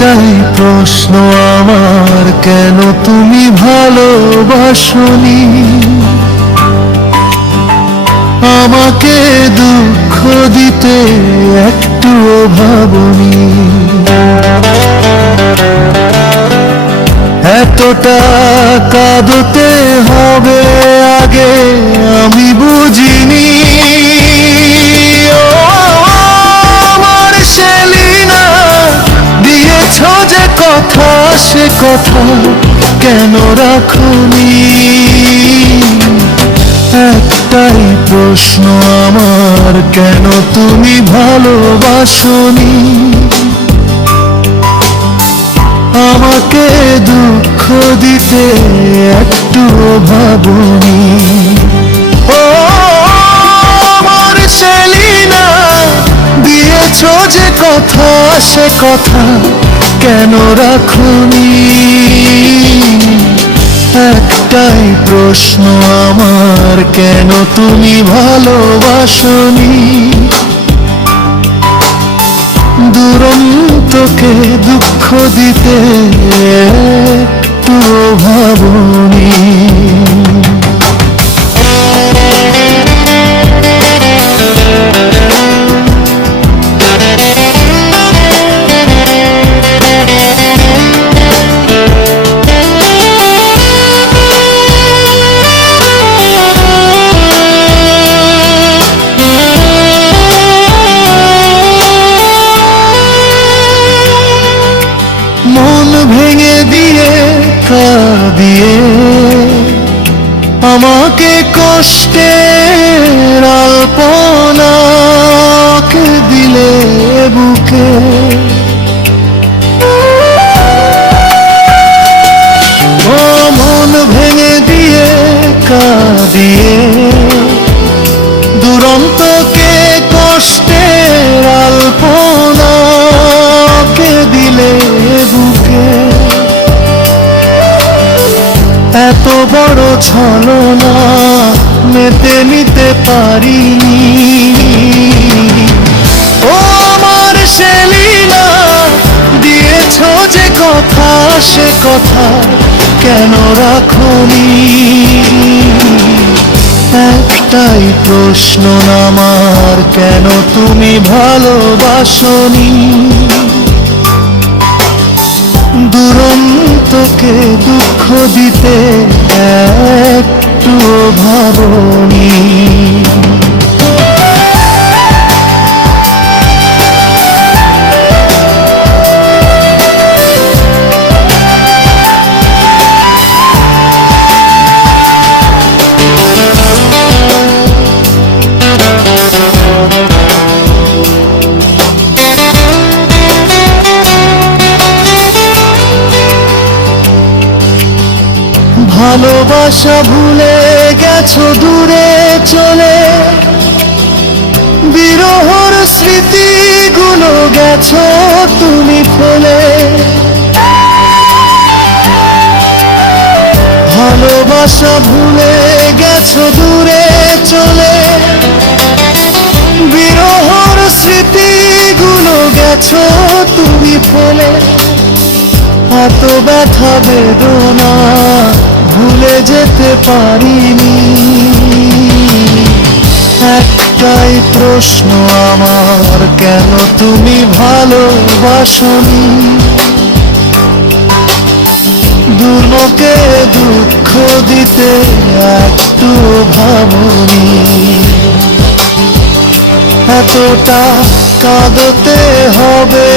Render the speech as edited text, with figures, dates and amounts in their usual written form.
একটাই প্রশ্ন আমার, কেন তুমি ভালোবাসনি? আমাকে দুঃখ দিতে একটুও ভাবনি। এতটা কাঁদতে হবে আগে আমি বুঝিনি। আমার সেলিনা, দিয়েছ যে কথা, সে কথা কেন রাখনি? একটাই প্রশ্ন আমার, কেন তুমি ভালোবাসনি? আমাকে দুঃখ দিতে একটুও ভাবনি। ও আমার সেলিনা, দিয়েছ যে কথা, সে কথা কেন রাখনি? একটাই প্রশ্ন আমার, কেন তুমি ভালোবাসনি? দুরন্তকে দুঃখ দিতে একটুও ভাবনি। মন ভেঙে দিয়ে কাঁদিয়ে আমাকে কষ্টের আলপনাকে দিলে বুকে। ও মন ভেঙে দিয়ে কাঁদিয়ে দুরন্তকে কষ্টের আলপনাকে দিলে বুকে। এত বড় ছলনা মেতে নিতে পারিনি। ও আমার সেলিনা, দিয়েছ যে কথা, সে কথা কেন রাখনি? একটাই প্রশ্ন আমার, কেন তুমি ভালোবাসনি? দুরন্তকে দুঃখ দিতে একটুও ভাবনি। ভালোবাসা ভুলে গেছো দূরে চলে, বিরহর স্মৃতিগুলো গেছো তুমি ফেলে। ভালোবাসা ভুলে গেছো দূরে চলে, বিরহর স্মৃতিগুলো গেছো তুমি ফেলে। এত ব্যথা বেদনা ভুলে যেতে পারিনি। একটাই প্রশ্ন আমার, কেন তুমি ভালোবাসনি? দুর্মকে দুঃখ দিতে একটু ভাবনি। এতটা কাঁদতে হবে